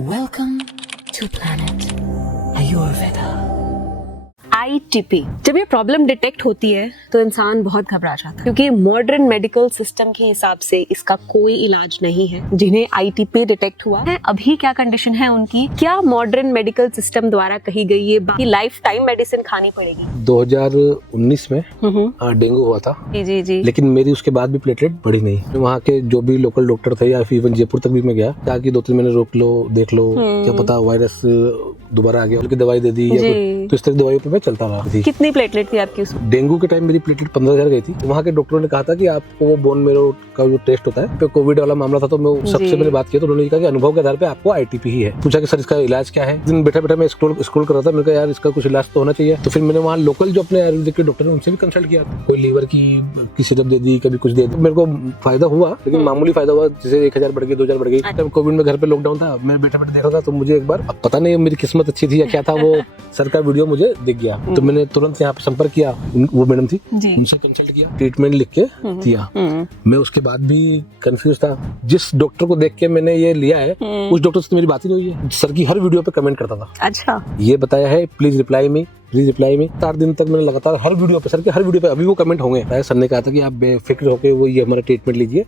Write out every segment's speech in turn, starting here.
Welcome to Planet Ayurveda. ITP जब ये problem detect होती है तो इंसान बहुत घबरा जाता है क्योंकि मॉडर्न मेडिकल सिस्टम के हिसाब से इसका कोई इलाज नहीं है। जिन्हें ITP डिटेक्ट हुआ है अभी क्या कंडीशन है उनकी, क्या मॉडर्न मेडिकल सिस्टम द्वारा कही गई ये बात लाइफ टाइम मेडिसिन खानी पड़ेगी? 2019 में डेंगू हुआ था जी जी, लेकिन मेरी उसके बाद भी प्लेटलेट बढ़ी नहीं। वहाँ के जो भी लोकल डॉक्टर थे या फिर इवन जयपुर तक भी मैं गया, कहा कि 2-3 महीने रोक लो, देख लो, क्या पता वायरस दोबारा आ गया, बल्कि दवाई दे दी या तो इस तरह दवाइयों पे मैं चलता रहा थी। कितनी प्लेटलेट थी आपकी उसमें? डेंगू के टाइम मेरी प्लेटलेट 15,000 गई थी। वहाँ के डॉक्टरों ने कहा था कि आपको वो बोन मेरो का जो टेस्ट होता है, कोविड वाला मामला था, तो मैं सबसे मैंने बात की तो उन्होंने कहा कि अनुभव के आधार पे आपको ITP ही है। पूछा कि सर इसका इलाज क्या है। दिन बैठा बैठा मैं स्क्रॉल कर रहा था, मैंने कहा यार इसका कुछ इलाज तो होना चाहिए। तो फिर मैंने वहाँ लोकल जो अपने आयुर्वेदिक के डॉक्टर है उनसे भी कंसल्ट किया। कोई लीवर की सिरप दे दी, कभी कुछ दे दी। मेरे को फायदा हुआ, लेकिन मामूली फायदा हुआ। जैसे 1000 बढ़ गई, 2000 बढ़ गई। तब कोविड में घर पे लॉकडाउन था, मैं बैठा बैठा देख रहा था, तो मुझे एक बार, अब पता नहीं मेरी किस्मत अच्छी थी या क्या था, वो सर का वीडियो मुझे दिख गया। तो मैंने तुरंत यहाँ पे संपर्क किया, वो मैडम थी, उनसे कंसल्ट किया, ट्रीटमेंट लिख के दिया। मैं उसके बाद भी कंफ्यूज था। जिस डॉक्टर को देख के मैंने ये लिया है उस डॉक्टर से तो मेरी बात ही नहीं हुई है। सर की हर वीडियो पे कमेंट करता था। अच्छा, ये बताया है, प्लीज रिप्लाई मी। 4 दिन तक मैंने लगातार हर वीडियो पे, सर के हर वीडियो पे अभी वो कमेंट होंगे। सर ने कहा था कि आप बेफिक्र होके वो ये हमारा ट्रीटमेंट लीजिए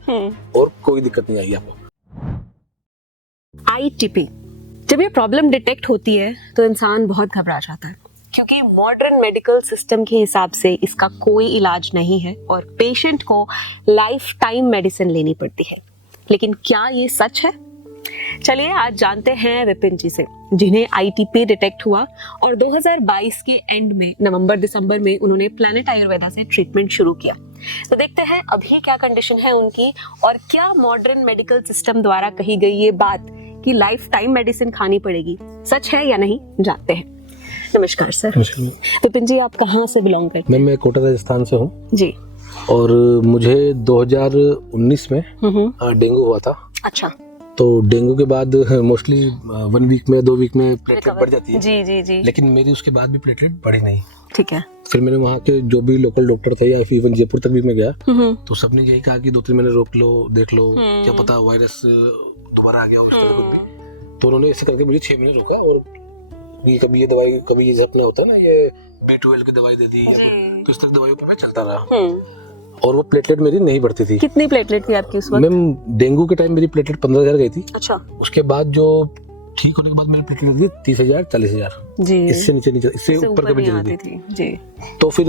और कोई दिक्कत नहीं आएगी आपको। ITP जब ये प्रॉब्लम डिटेक्ट होती है तो इंसान बहुत घबरा जाता है क्योंकि मॉडर्न मेडिकल सिस्टम के हिसाब से इसका कोई इलाज नहीं है और पेशेंट को लाइफ टाइम मेडिसिन लेनी पड़ती है। लेकिन क्या ये सच है? चलिए आज जानते हैं विपिन जी से, जिन्हें ITP डिटेक्ट हुआ और 2022 के एंड में नवंबर-दिसंबर में उन्होंने प्लैनेट आयुर्वेदा से ट्रीटमेंट शुरू किया। तो देखते हैं अभी क्या कंडीशन है उनकी और क्या मॉडर्न मेडिकल सिस्टम द्वारा कही गई ये बात कि लाइफ टाइम मेडिसिन खानी पड़ेगी सच है या नहीं, जानते हैं। नमस्कार सर। विपिन जी, आप कहाँ से बिलोंग करते हैं? मैं कोटा राजस्थान से हूँ जी। और मुझे 2019 में डेंगू हुआ था। अच्छा। तो डेंगू के बाद मोस्टली 1 वीक में 2 वीक में प्लेटलेट बढ़ जाती है। जी जी जी। लेकिन मेरी उसके बाद भी प्लेटलेट बढ़ी नहीं। ठीक है। फिर मैंने वहाँ के जो भी लोकल डॉक्टर थे या फिर इवन जयपुर तक भी मैं गया, तो सबने यही कहा कि 2-3 महीने रोक लो, देख लो, क्या पता वायरस दोबारा आ गया हो। तो उन्होंने ऐसे करके मुझे 6 महीने रोका और कभी ये दवाई, कभी ये अपना होता है ना, ये B12 की दवाई दे दी, तो इस तरह दवाइयों पे मैं चलता रहा और वो प्लेटलेट मेरी नहीं बढ़ती थी। कितनी प्लेटलेट थी आपकी उस वक्त? मैम डेंगू के टाइम मेरी प्लेटलेट 15,000 गई थी। अच्छा। उसके बाद जो ठीक होने के बाद मेरी प्लेटलेट थी 30,000 40,000। जी। इससे नीचे इससे ऊपर कभी नहीं आती थी। जी। तो फिर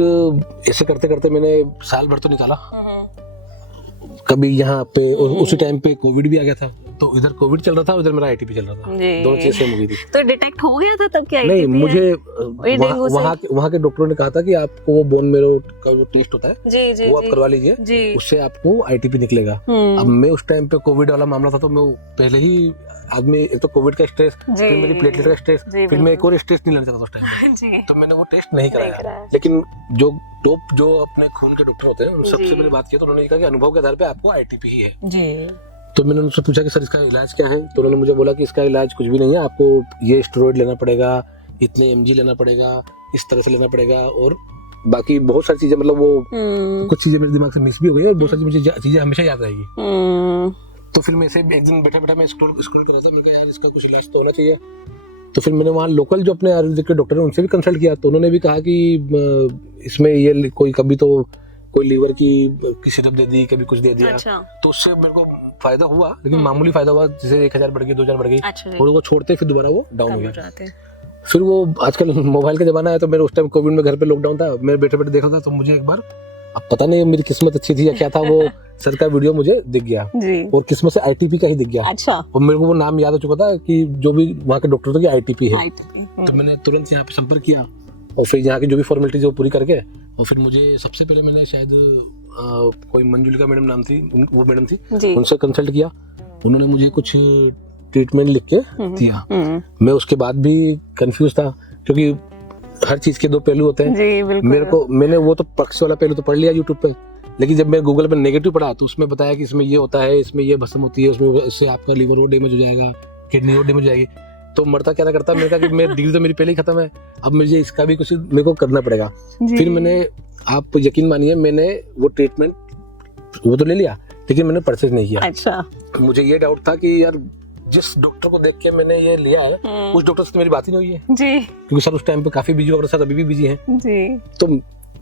ऐसे करते करते मैंने साल भर तो निकाला। कभी यहाँ पे उसी टाइम पे कोविड भी आ गया था, तो इधर कोविड चल रहा था, उधर मेरा ITP चल रहा था। दोनों चीजें सेम हो गई थी। तो डिटेक्ट हो गया था तब क्या? नहीं, मुझे वहाँ के डॉक्टरों ने कहा था कि आपको वो बोन मेरो का जो टेस्ट होता है जी, वो आप करवा लीजिए, उससे आपको ITP निकलेगा। अब मैं उस टाइम पे कोविड वाला मामला था, तो मैं पहले ही आदमी, एक तो कोविड का स्ट्रेस, फिर मेरी प्लेटलेट का स्ट्रेस, फिर मैं एक और स्ट्रेस नहीं लेना चाहता उस टाइम पे, तो मैंने वो टेस्ट नहीं कराया। लेकिन जो टॉप जो अपने खून के डॉक्टर होते हैं उन सबसे मैंने बात की, तो उन्होंने कहा कि अनुभव के आधार पे आपको ITP ही है जी। तो मैंने उनसे पूछा कि सर इसका इलाज क्या है, तो उन्होंने मुझे बोला कि इसका इलाज कुछ भी नहीं है, आपको ये स्टेरॉइड लेना पड़ेगा, इतने mg लेना पड़ेगा, इस तरह से लेना पड़ेगा, और बाकी बहुत सारी चीजें, मतलब वो कुछ चीजें मेरे दिमाग से मिस भी हो गई और बहुत सारी मुझे चीजें हमेशा याद रहेगी। तो फिर मैं एक दिन बैठा बैठा मैं स्क्रॉल कर रहा था, मैंने कहा यार इसका कुछ इलाज तो होना चाहिए। तो फिर मैंने वहाँ लोकल जो अपने आयुर्वेदिक के डॉक्टर हैं उनसे भी कंसल्ट किया, तो उन्होंने भी कहा कि इसमें ये कभी तो कोई लीवर की सिरप दे दी, कभी कुछ दे दिया। अच्छा। तो उससे मेरे को फायदा हुआ, लेकिन मामूली फायदा हुआ। जैसे 1000 बढ़ गई, 2000 बढ़ गई। अच्छा। और वो छोड़ते फिर दोबारा वो डाउन हो गया। फिर वो आजकल मोबाइल का जमाना है, तो मेरे उस टाइम कोविड में घर पे लॉकडाउन था, मैं बैठे बैठे देख रहा था, तो मुझे एक बार, अब पता नहीं मेरी किस्मत अच्छी थी या क्या था, वो सर का वीडियो मुझे दिख गया और किस्मत से ITP का ही दिख गया। अच्छा। और मेरे को वो नाम याद हो चुका था कि जो भी वहाँ के डॉक्टर थे कि ITP है। तो मैंने तुरंत यहाँ पे संपर्क किया और फिर यहाँ की जो भी फॉर्मेलिटीज वो पूरी करके, और फिर मुझे सबसे पहले मैंने शायद कोई मंजुलिका मैडम नाम थी, वो मैडम थी, उनसे कंसल्ट किया। उन्होंने मुझे कुछ ट्रीटमेंट लिख के दिया। मैं उसके बाद भी कंफ्यूज था क्योंकि हर चीज के 2 पहलू होते हैं जी। मैंने वो तो पक्ष वाला पहलू तो पढ़ लिया यूट्यूब पे, लेकिन जब मैं गूगल पे नेगेटिव पढ़ा तो उसमें बताया कि इसमें ये होता है, इसमें ये भस्म होती है, उसमें इससे आपका लीवर और डैमेज हो जाएगा, किडनी और डैमेज हो जाएगी। तो मरता क्या करता, मैंने कहा कि मैं डिग्री तो मेरी पहले ही खत्म है, अब मुझे इसका भी कुछ मेरे को करना पड़ेगा। फिर मैंने, आप यकीन मानिए, मैंने वो ट्रीटमेंट वो तो ले लिया, लेकिन मैंने परचेज नहीं किया। अच्छा। मुझे ये डाउट था कि यार जिस डॉक्टर को देख के मैंने ये लिया है उस डॉक्टर से तो मेरी बात ही नहीं हुई है जी क्योंकि सर उस टाइम पे काफी बिजी वगैरह, सर अभी भी बिजी हैं। जी। तो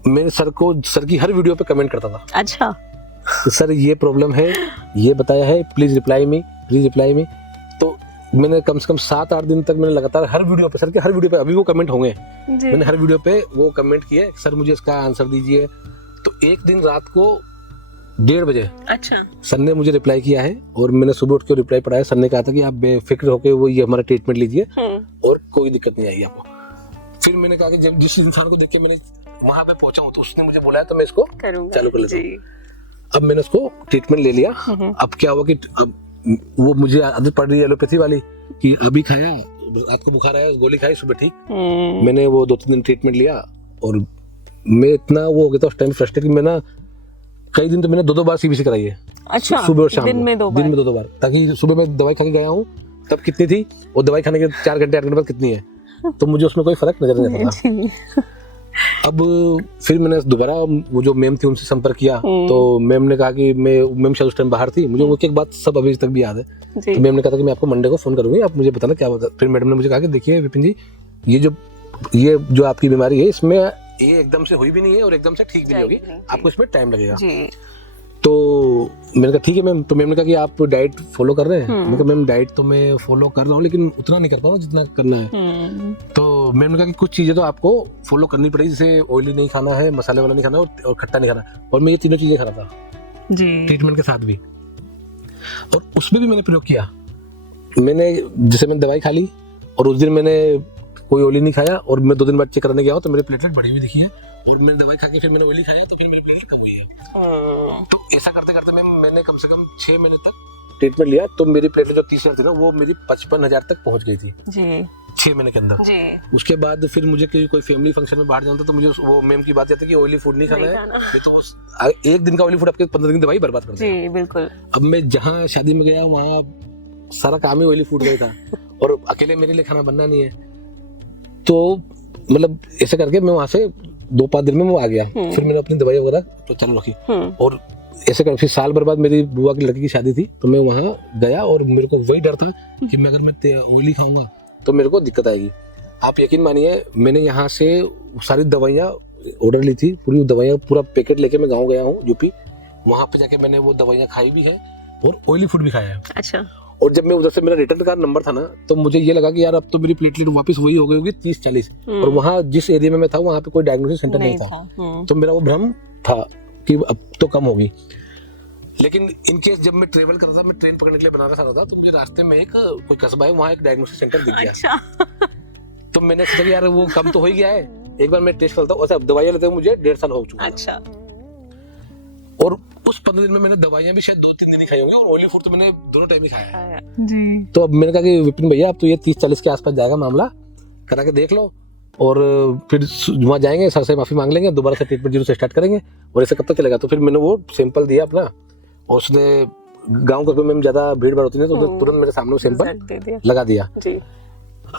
मेरे सर की हर वीडियो पे कमेंट करता था, अच्छा। सर ये प्रॉब्लम है, ये बताया है, प्लीज रिप्लाई मी। तो मैंने कम से कम 7-8 दिन तक मैंने लगातार हर वीडियो पे, सर के हर वीडियो पे अभी वो कमेंट होंगे, मैंने हर वीडियो पे वो कमेंट किए, सर मुझे इसका आंसर दीजिए। तो एक दिन रात को 1:30 बजे अच्छा सर ने मुझे रिप्लाई किया है और मैंने सुबह उठ के रिप्लाई पढ़ाया। सर ने कहा था कि आप बेफिक्र होकर वो ये हमारा ट्रीटमेंट लीजिए और कोई दिक्कत नहीं आएगी आपको। फिर मैंने कहा कि जब जिस इंसान को देख के मैंने वहां पे पहुंचा हूँ तो उसने मुझे बोला है तो मैं इसको चालू कर लेता हूँ। अब मैंने उसको ट्रीटमेंट ले लिया। अब क्या हुआ कि अब वो मुझे आदत पड़ रही है एलोपैथी वाली कि अभी खाया, रात को बुखार आया, गोली खाई, सुबह ठीक। मैंने वो 2-3 दिन ट्रीटमेंट लिया और मैं इतना वो हो गया था उस टाइम फ्रस्ट्रेट कि मैं ना कई दिन तो मैंने 2-2 बार सीबीसी कराई है। अच्छा, सुबह और शाम दिन में 2 बार, ताकि सुबह मैं दवाई खा के गया हूँ तब कितनी थी और दवाई खाने के 4 घंटे 8 घंटे बाद कितनी है, तो मुझे उसमें कोई फर्क नजर नहीं आता। अब फिर मैंने दोबारा वो जो मैम थी उनसे संपर्क किया तो मैम ने कहा कि मैम शायद उस टाइम बाहर थी, मुझे वो एक बात सब अभी तक भी याद है। तो मैम ने कहा था कि मैं आपको मंडे को फोन करूंगी, आप मुझे बताना क्या होता है। फिर मैडम ने मुझे कहा कि देखिए विपिन जी, ये जो आपकी बीमारी है इसमें ये एकदम से हुई भी नहीं है और एकदम से ठीक भी नहीं होगी, आपको इसमें टाइम लगेगा। तो मैंने कहा ठीक है मैम। तो मैम ने कहा कि आप डाइट फॉलो कर रहे हैं? मैंने कहा मैम डाइट तो मैं फॉलो कर रहा हूँ लेकिन उतना नहीं कर पाऊँ जितना करना है। तो मैम ने कहा कि कुछ चीजें तो आपको फॉलो करनी पड़ेगी, जैसे ऑयली नहीं खाना है, मसाले वाला नहीं खाना है और खट्टा नहीं खाना। और मैं ये तीनों चीजें खा रहा था ट्रीटमेंट के साथ भी, और उसमें भी मैंने प्रयोग किया। मैंने दवाई खा ली और उस दिन मैंने कोई ऑयली नहीं खाया और मैं 2 दिन बाद चेक कराने गया हूँ तो मेरे प्लेटलेट बढ़ी हुई दिखी है, और मैंने दवाई खा के फिर मैंने ऑयली खाया तो फिर मेरी प्लेटलेट कम हुई है। तो ऐसा करते करते मैंने कम से कम 6 महीने तक ट्रीटमेंट लिया तो मेरी प्लेटलेट जो 30,000 थी ना वो मेरी 55,000 तक पहुंच गई थी 6 महीने के अंदर। उसके बाद फिर मुझे कोई फैमिली फंक्शन में बाहर जाना था तो मुझे वो मैम की बात आती कि ऑयली फूड नहीं खाना है, तो एक दिन का ऑयली फूड आपके 15 दिन की दवाई बर्बाद कर देगा। बिल्कुल। अब मैं जहाँ शादी में गया वहाँ सारा काम ही ऑयली फूड का ही था और अकेले मेरे लिए खाना बनना नहीं है, तो मतलब ऐसा करके मैं वहां से 2-5 दिन में वो आ गया। फिर मैंने अपनी दवाई वगैरह तो चालू रखी और ऐसे कर फिर साल भर बाद मेरी बुआ की लड़की की शादी थी तो मैं वहाँ गया और मेरे को वही डर था कि मैं अगर मैं ऑयली खाऊंगा तो मेरे को दिक्कत आएगी। आप यकीन मानिए मैंने यहाँ से सारी दवाइयाँ ऑर्डर ली थी, पूरी दवाइयाँ पूरा पैकेट लेके मैं गाँव गया हूँ यूपी, वहाँ पे जाके मैंने वो दवाइयाँ खाई भी है और ऑयली फूड भी खाया है। अच्छा। और जब मैं उधर से मेरा रिटर्न का नंबर था ना तो मुझे ये लगा कि यार अब तो मेरी प्लेटलेट वापस वही हो गई होगी 30-40, और वहाँ जिस एरिया में मैं था वहाँ पे कोई डायग्नोसिस सेंटर नहीं था। तो मेरा वो भ्रम था कि अब तो कम होगी। लेकिन इनकेस जब मैं ट्रेवल कर रहा था, मैं ट्रेन पकड़ने के लिए बनारस आ रहा था, तो मुझे रास्ते में एक कोई कस्बा है वहाँ एक डायग्नोसिस सेंटर दिख गया। तो मैंने सोचा कि यार वो कम तो हो ही गया है, एक बार मैं टेस्ट करता हूँ। अब दवाइयाँ लेते हुए मुझे 1.5 साल हो चुका। अच्छा। और उस 15 दिन में मैंने दवाइयाँ भी शायद 2-3 दिन ही खाई होंगी और ऑयली फूड तो मैंने दोनों टाइम ही खाया जी। तो अब मैंने कहा कि विपिन भैया अब तो ये 30-40 के आसपास जाएगा मामला, करा के देख लो और फिर वहाँ जाएंगे, सर से माफी मांग लेंगे, दोबारा से ट्रीटमेंट जीरो से स्टार्ट करेंगे और ऐसे कब तक चलेगा। तो फिर मैंने वो सैंपल दिया अपना और उसने गाँव घर में ज्यादा भीड़ भाड़ होती है तो तुरंत मेरे सामने सैंपल लगा दिया।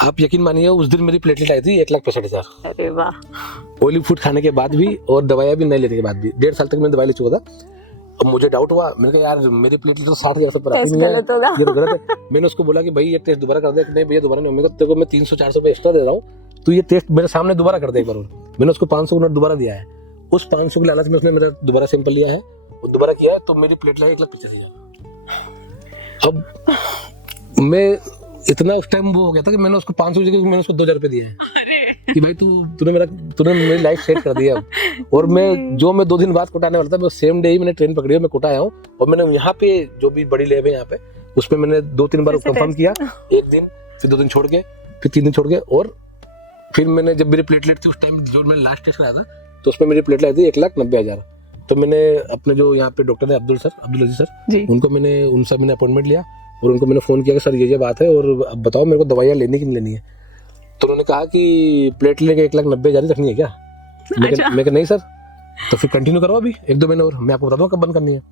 आप यकीन मानिए उस दिन मेरी प्लेटलेट आई थी 1,65,000। अरे वाह। ऑयली फूड खाने के बाद भी और दवाइयाँ भी नहीं लेने के बाद भी 1.5 साल तक मैंने दवाई ले चुका था। अब मुझे डाउट हुआ, मैंने कहा यार मेरी प्लेटलेट तो 60,000 से ऊपर आती है, ये तो गलत है। मैंने उसको बोला कि भाई ये टेस्ट दोबारा कर दे। नहीं भैया दोबारा नहीं, मेरे को तेरे को मैं 300-400 रुपए एक्स्ट्रा दे रहा हूँ, तो ये टेस्ट मेरे सामने दोबारा कर दे एक बार। मैंने उसको 500 का नोट दोबारा दिया है, उस 500 के लालच में उसने मेरा दोबारा सैंपल लिया है और दोबारा किया है तो मेरी प्लेटलेट 1,85,000। अब मैं इतना उस टाइम वो हो गया था कि मैंने उसको 500 की जगह मैंने उसको 2,000 रुपए दिए हैं कि भाई तूने मेरी लाइफ सेट कर दी है। और मैं 2 दिन बाद कोटा आने वाला था, मैं सेम डे ही मैंने ट्रेन पकड़ी और मैं कोटा आया हूँ और मैंने यहाँ पे जो भी बड़ी लैब है यहाँ पे उसमें मैंने 2-3 बार कंफर्म किया, एक दिन फिर 2 दिन छोड़ के फिर 3 दिन छोड़ के, और फिर मैंने जब मेरी प्लेटलेट थी उस टाइम जो मैंने लास्ट टेस्ट कराया था तो उसमें मेरी प्लेटलेट आई थी 1,90,000। तो मैंने अपने जो यहाँ पे डॉक्टर है अब्दुल अजीज सर, उनसे मैंने अपॉइंटमेंट लिया और उनको मैंने फोन किया कि सर ये बात है और अब बताओ मेरे को दवाइयाँ लेनी कि नहीं लेनी है। तो उन्होंने कहा कि प्लेटलेट 1,90,000 रखनी है क्या? मैं कहा नहीं सर। तो फिर कंटिन्यू करो अभी 1-2 महीने और, मैं आपको बताता हूँ कब बंद करनी है।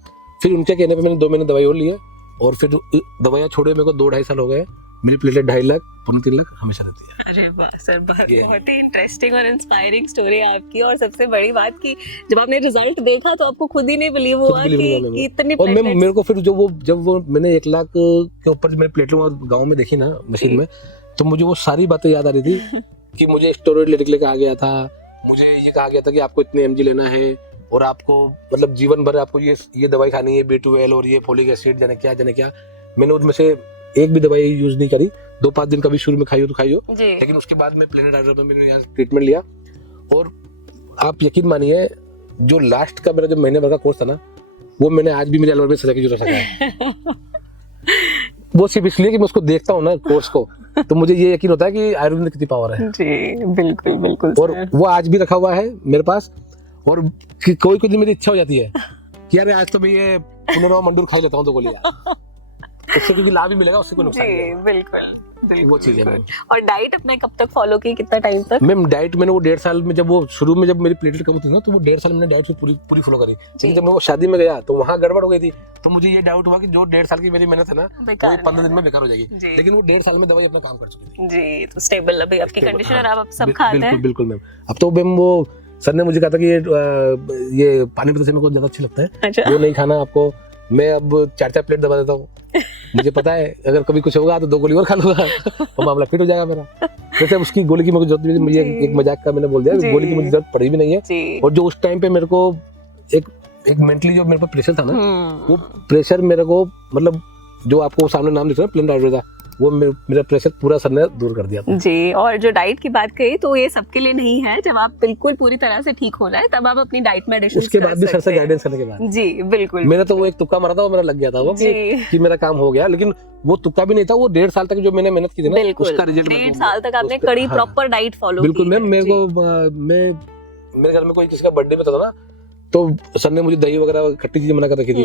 फिर उनके कहने पे मैंने 2 महीने दवाई और ली है और फिर दवाइयाँ छोड़े मेरे को 2-2.5 साल हो गए मेरी प्लेटलेट 2.5 लाख, 3 लाख हमेशा रहती है। अरे वाह सर, ये बहुत ही इंटरेस्टिंग और इंस्पायरिंग स्टोरी है आपकी। और सबसे बड़ी बात कि जब आपने रिजल्ट देखा तो आपको खुद ही नहीं बिलीव हुआ कि इतनी और मैं platelets- मेरे को फिर जब वो मैंने 1 लाख के ऊपर मेरे प्लेटलेट गाँव में देखी ना मशीन में, तो मुझे वो सारी बातें याद आ रही थी कि मुझे स्टेरॉइड लेने के आ गया था, मुझे ये कहा गया था कि आपको इतने mg लेना है और आपको मतलब जीवन भर आपको ये दवाई खानी है, B12 और ये फोलिक एसिड जाने क्या। मैंने उनमें से एक भी दवाई यूज नहीं करी। 2-5 दिन कभी शुरू में खाई हो तो खाई हो, लेकिन उसके बाद में प्लेनेट आयुर्वेदा में मैंने यहाँ ट्रीटमेंट लिया। और आप यकीन मानिए, जो लास्ट का मेरा जो महीने भर का कोर्स था ना, वो मैंने आज भी मेरे अलवर में सजा की जरूरत है। वो सिर्फ इसलिए कि मैं उसको देखता हूँ ना कोर्स को, तो मुझे ये यकीन होता है कि आयुर्वेद में कितनी पावर है। जी बिल्कुल बिल्कुल और वो आज भी रखा हुआ है मेरे पास। और कोई दिन मेरी इच्छा हो जाती है कि यार आज तो मैं ये पुनर्वा मंडूर खा लेता हूँ, तो गोलियां उससे क्योंकि लाभ ही मिलेगा, उससे कोई नुकसान नहीं है। बिल्कुल वो चीज है मैम। और डाइट अपने कब तक फॉलो की, कितना टाइम तक? मैम डाइट मैंने वो 1.5 साल में, जब मेरी प्लेटलेट कम थी ना, तो वो 1.5 साल मैंने डाइट पूरी फॉलो करी। लेकिन जब मैं वो शादी में गया तो वहाँ गड़बड़ हो गई थी, तो मुझे ये डाउट हुआ कि जो 1.5 साल की मेरी मेहनत है ना, वो 15 दिन में बेकार हो जाएगी। लेकिन वो 1.5 साल में दवाई अपना काम कर चुकी थी जी। तो स्टेबल अभी आपकी कंडीशन और आप सब खाते हैं? बिल्कुल मैम। अब तो मैम वो सर ने मुझे कहा था कि ये पानी पत्ती मेरे को ज्यादा अच्छा लगता है, अच्छा। वो नहीं खाना आपको। मैं अब 4-4 प्लेट दबा देता हूँ। मुझे पता है अगर कभी कुछ होगा तो 2 गोली और खा लूंगा तो मामला फिट हो जाएगा मेरा। वैसे उसकी गोली की मेरे को जरूरत नहीं, मुझे एक मजाक का मैंने बोल दिया, गोली की मुझे जरूरत पड़ी भी नहीं है। और जो उस टाइम पे मेरे को एक मेंटली जो मेरे पर प्रेशर था ना, वो प्रेशर मेरे को मतलब जो आपको सामने नाम दिख रहा है प्लेनेट आयुर्वेदा, वो मेरा प्रेशर पूरा सर ने दूर कर दिया था। जी। और जो डाइट की बात कही, तो ये सबके लिए नहीं है। जब आप बिल्कुल पूरी तरह से ठीक हो जाए तब आप अपनी डाइट में एडिशन उसके बाद भी सर से गाइडेंस करने के बाद जी बिल्कुल। मैंने तो वो एक तुक्का मारा था, वो मेरा लग गया था वो कि मेरा काम हो गया। लेकिन वो तुक्का भी नहीं था, वो 1.5 साल तक जो मैंने मेहनत की थी ना, उसका रिजल्ट 1.5 साल तक आपने कड़ी प्रॉपर डाइट फॉलो की। बिल्कुल मैम। मेरे घर में कोई किसी का बर्थडे में था ना, तो सर ने मुझे दही वगैरह खट्टी चीजें मना कर रखी थी,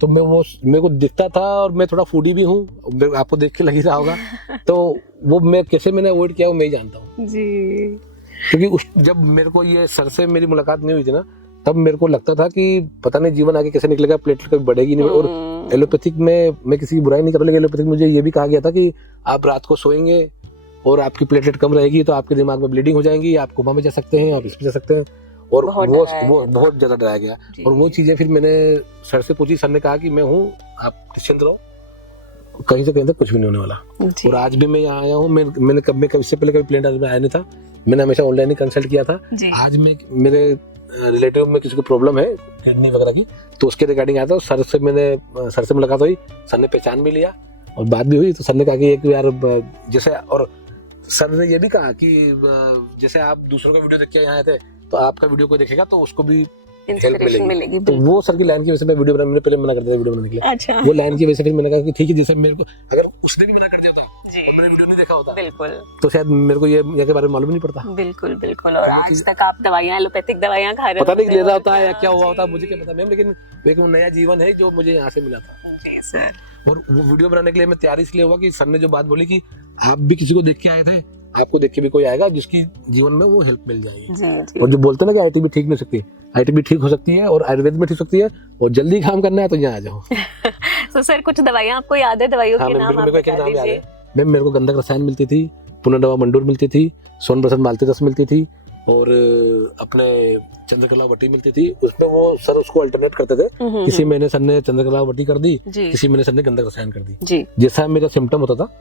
तो मेरे को दिखता था, और मैं थोड़ा फूडी भी हूँ, आपको देख के लग ही रहा होगा। तो वो मैंने अवॉइड किया, वो मैं ही जानता हूँ जी। क्योंकि जब मेरे को ये सर से मेरी मुलाकात नहीं हुई थी ना, तब मेरे को लगता था कि पता नहीं जीवन आगे कैसे निकलेगा, प्लेटलेट कभी बढ़ेगी नहीं। और एलोपैथिक में मैं किसी की बुराई नहीं कर रहा, लेकिन एलोपैथिक मुझे ये भी कहा गया था कि आप रात को सोएंगे और आपकी प्लेटलेट कम रहेगी तो आपके दिमाग में ब्लीडिंग हो जाएगी, आप कोमा में जा सकते हैं, आप इसमें जा सकते हैं। और वो बहुत ज्यादा डराया गया। और वो चीजें फिर मैंने सर से पूछी, सर ने कहा कि मैं हूँ, आप निश्चिंत रहो, कहीं से कहीं तक कुछ भी नहीं होने वाला। और आज भी मैं यहाँ आया हूँ। मैंने कभी इससे पहले कभी प्लेनेट में आया नहीं था, मैंने हमेशा ऑनलाइन ही कंसल्ट किया था। आज मेरे रिलेटिव में किसी को प्रॉब्लम है किडनी वगैरह की, तो उसके रिगार्डिंग आया था। सर से मुलाकात हुई, सर ने पहचान भी लिया और बात भी हुई। तो सर ने कहा कि एक यार जैसे, और सर ने ये भी कहा कि जैसे आप दूसरों का वीडियो देख के यहाँ आए थे, तो आपका वीडियो कोई देखेगा तो उसको भी हेल्प मिलेगी। तो वो सर की लाइन की वजह से मैं वीडियो बनाने, मैंने पहले मना कर दिया वीडियो बनाने के लिए। अच्छा। वो लाइन की वजह से फिर मैंने कहा कि ठीक है, जैसे मेरे को अगर उसने भी मना कर दिया होता और मैंने वीडियो नहीं देखा होता, बिल्कुल, तो शायद मेरे को ये के बारे में मालूम नहीं पड़ता। बिल्कुल। और आज तक आप दवाइयाँ, एलोपैथिक दवाइयाँ खा रहे हो, पता नहीं ले रहा होता है या क्या हुआ होता, मुझे क्या पता मैम। लेकिन एक नया जीवन है जो मुझे यहाँ से मिला था। जी सर। और वो वीडियो बनाने के लिए मैं तैयार इसलिए हुआ कि सर ने जो बात बोली कि आप भी किसी को देख के आए थे, आपको देख के भी कोई आएगा जिसकी जीवन में वो हेल्प मिल जाएगी। जी। और जो बोलते हैं ना कि आईटीबी ठीक नहीं सकती, आईटीबी ठीक हो सकती है और आयुर्वेद में ठीक सकती है, और जल्दी काम करना है तो यहाँ आ जाओ। तो सर कुछ दवाइयाँ आपको याद है? दवाइयों के नाम आप बता दीजिए। मैम मेरे को गंधक रसायन मिलती थी, पुनर्वा मंडूर मिलती थी, सोनप्रसन्न मालती रस मिलती थी, और अपने चंद्रकला वटी मिलती थी। उसमें वो सर उसको अल्टरनेट करते थे, किसी महीने सर ने चंद्रकला वटी कर दी, किसी महीने सर ने गंधक रसायन कर दी, जैसा मेरा सिम्टम होता था।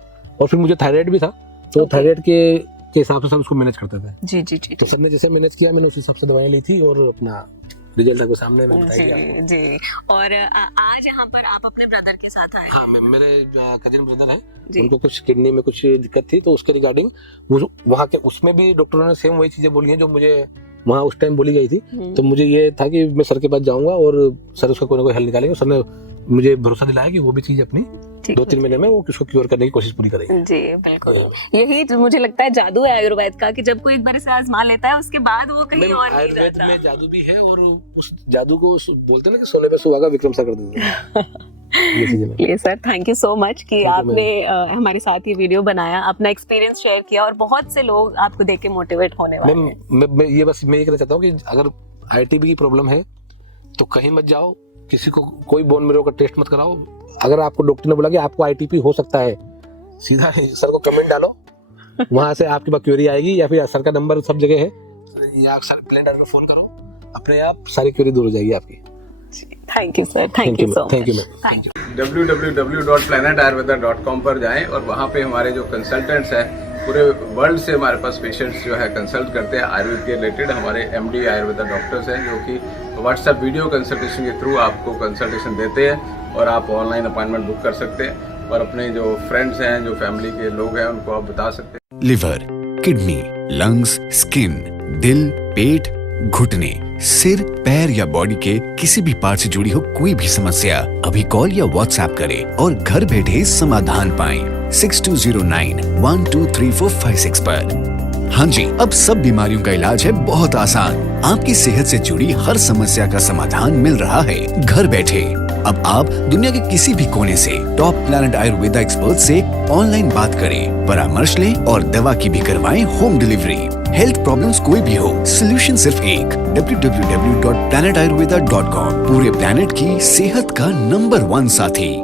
और फिर मुझे थायराइड भी था, तो थायराइड के हिसाब से सब उसको मैनेज करते थे। जी। तो सर ने जैसे मैनेज किया, मैंने उसी हिसाब से दवाइयाँ ली थी और अपना रिजल्ट आपके सामने मैंने बताया। जी। और आज यहाँ पर आप अपने ब्रदर के साथ आए? हाँ मैम, मेरे कजिन ब्रदर हैं, उनको कुछ किडनी में कुछ दिक्कत थी, तो उसके रिगार्डिंग वहाँ के उसमें भी डॉक्टरों ने सेम वही चीजें बोली हैं जो मुझे वहाँ उस टाइम बोली गई थी। तो मुझे ये था कि मैं सर के पास जाऊंगा और सर उसका कोई ना कोई हल निकालेंगे। सर ने मुझे भरोसा दिलाया कि वो भी चीज अपनी 2-3 महीने में वो उसको क्योर करने की कोशिश पूरी करेगी। जी बिल्कुल। यही जो मुझे लगता है जादू है आयुर्वेद का, कि जब कोई एक बार इसे आजमा लेता है उसके बाद वो कहीं और नहीं जाता। आयुर्वेद में जादू भी है, और उस जादू को बोलते हैं ना कि सोने पे सुहागा विक्रम सा कर देते हैं। ये sir thank you so much कि आपने हमारे साथ ये वीडियो बनाया, अपना एक्सपीरियंस शेयर किया, और बहुत से लोग आपको देख के मोटिवेट होने वाले हैं। मैं ये कहना चाहता हूँ कि अगर आईटीबी की प्रॉब्लम है तो कहीं मत जाओ, किसी को कोई बोन मेरो का टेस्ट मत कराओ। अगर आपको डॉक्टर ने बोला कि आपको आईटीबी हो सकता है, सीधा सर को कमेंट डालो, वहां से आपके पास क्वेरी आएगी, या फिर सर का नंबर सब जगह है, या सर प्लेन को फोन करो, अपने आप सारी क्वेरी दूर हो जाएगी आपकी। Thank you sir, thank you so much. Thank you ma'am. www.planetayurveda.com पर जाएं और वहाँ पे हमारे जो कंसल्टेंट्स हैं पूरे वर्ल्ड से हमारे पास पेशेंट्स जो है कंसल्ट करते हैं आयुर्वेद के रिलेटेड। हमारे MD आयुर्वेदा डॉक्टर्स हैं जो कि व्हाट्सएप वीडियो कंसल्टेशन के थ्रू आपको कंसल्टेशन देते हैं और आप ऑनलाइन अपॉइंटमेंट बुक कर सकते हैं और अपने जो फ्रेंड्स हैं, जो फैमिली के लोग हैं, उनको आप बता सकते हैं। लिवर, किडनी, लंग्स, स्किन, दिल, पेट, घुटने, सिर, पैर या बॉडी के किसी भी पार्ट से जुड़ी हो कोई भी समस्या, अभी कॉल या व्हाट्सएप करें और घर बैठे समाधान पाएं 6209123456 पर। हाँ जी, अब सब बीमारियों का इलाज है बहुत आसान। आपकी सेहत से जुड़ी हर समस्या का समाधान मिल रहा है घर बैठे। अब आप दुनिया के किसी भी कोने से टॉप प्लैनेट आयुर्वेदा एक्सपर्ट से ऑनलाइन बात करें, परामर्श लें और दवा की भी करवाएं होम डिलीवरी। हेल्थ प्रॉब्लम्स कोई भी हो, सोल्यूशन सिर्फ एक, www.planetayurveda.com। पूरे प्लैनेट की सेहत का नंबर 1 साथी।